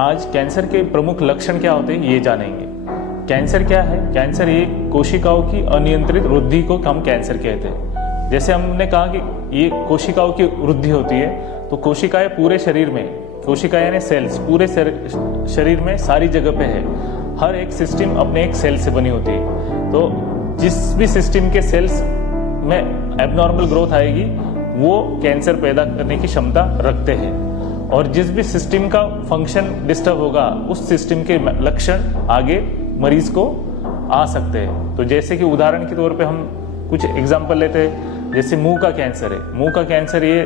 आज कैंसर के प्रमुख लक्षण क्या होते हैं ये जानेंगे। कैंसर क्या है? कैंसर ये कोशिकाओं की अनियंत्रित वृद्धि को हम कैंसर कहते हैं। जैसे हमने कहा कि ये कोशिकाओं की वृद्धि होती है, तो कोशिकाएं पूरे शरीर में, कोशिकाएं यानी सेल्स पूरे शरीर में सारी जगह पे है। हर एक सिस्टम अपने एक सेल से बनी होती है। तो जिस भी सिस्टम के सेल्स में एबनॉर्मल ग्रोथ आएगी वो कैंसर पैदा करने की क्षमता रखते हैं, और जिस भी सिस्टम का फंक्शन डिस्टर्ब होगा उस सिस्टम के लक्षण आगे मरीज को आ सकते हैं। तो जैसे कि उदाहरण के तौर पे हम कुछ एग्जांपल लेते हैं, जैसे मुंह का कैंसर है। मुंह का कैंसर ये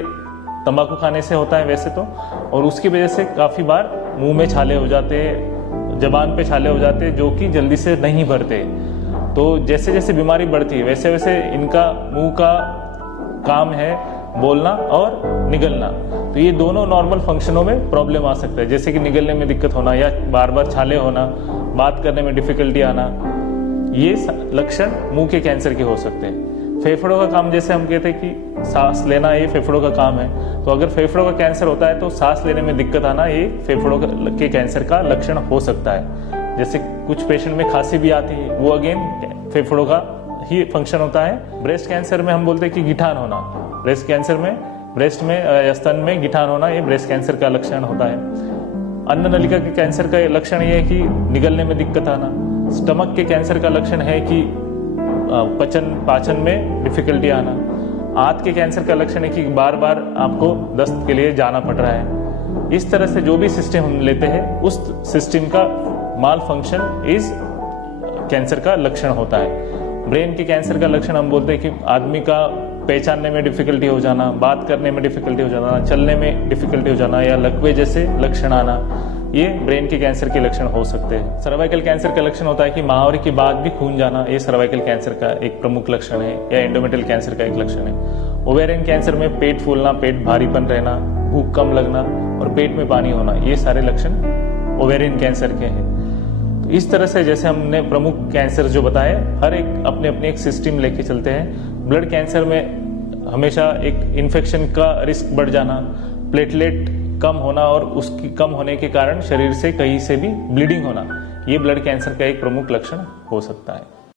तंबाकू खाने से होता है वैसे तो, और उसकी वजह से काफी बार मुंह में छाले हो जाते हैं, जबान पे छाले हो जाते हैं जो कि जल्दी से नहीं भरते। तो जैसे जैसे बीमारी बढ़ती है वैसे वैसे इनका मुंह का काम है बोलना और निगलना, तो ये दोनों नॉर्मल फंक्शनों में प्रॉब्लम आ सकता है, जैसे कि निगलने में दिक्कत होना या बार बार छाले होना, बात करने में डिफिकल्टी आना। ये लक्षण मुंह के कैंसर के हो सकते हैं। फेफड़ों का काम, जैसे हम कहते हैं कि सांस लेना ये फेफड़ों का काम है, तो अगर फेफड़ों का कैंसर होता है तो सांस लेने में दिक्कत आना ये फेफड़ों के कैंसर का लक्षण हो सकता है। जैसे कुछ पेशेंट में खांसी भी आती है, वो अगेन फेफड़ों का ही फंक्शन होता है। ब्रेस्ट कैंसर में हम बोलते हैं कि गिठान होना, ब्रेस्ट कैंसर में ब्रेस्ट में स्तन में गिठान होना ये ब्रेस्ट कैंसर का लक्षण होता है। अन्न नलिका के कैंसर का लक्षण ये है कि निगलने में दिक्कत आना। स्टमक के कैंसर का लक्षण है कि पाचन में डिफिकल्टी आना। आंत के कैंसर का लक्षण है कि बार बार आपको दस्त के लिए जाना पड़ रहा है। इस तरह से जो भी सिस्टम हम लेते हैं उस सिस्टम का माल फंक्शन इस कैंसर का लक्षण होता है। ब्रेन के कैंसर का लक्षण हम बोलते हैं कि आदमी का पहचानने में डिफिकल्टी हो जाना, बात करने में डिफिकल्टी हो जाना, चलने में डिफिकल्टी हो जाना या लकवे जैसे लक्षण आना, ये ब्रेन के कैंसर के लक्षण हो सकते हैं। सर्वाइकल कैंसर का लक्षण होता है कि महावरे के बाद भी खून जाना, ये सर्वाइकल कैंसर का एक प्रमुख लक्षण है, या एंडोमेट्रियल कैंसर का एक लक्षण है। ओवेरियन कैंसर में पेट फूलना, पेट भारीपन रहना, भूख कम लगना और पेट में पानी होना, ये सारे लक्षण ओवेरियन कैंसर के हैं। तो इस तरह से जैसे हमने प्रमुख कैंसर जो बताए, हर एक अपने अपने एक सिस्टम लेके चलते हैं। ब्लड कैंसर में हमेशा एक इन्फेक्शन का रिस्क बढ़ जाना, प्लेटलेट कम होना और उसकी कम होने के कारण शरीर से कहीं से भी ब्लीडिंग होना, ये ब्लड कैंसर का एक प्रमुख लक्षण हो सकता है।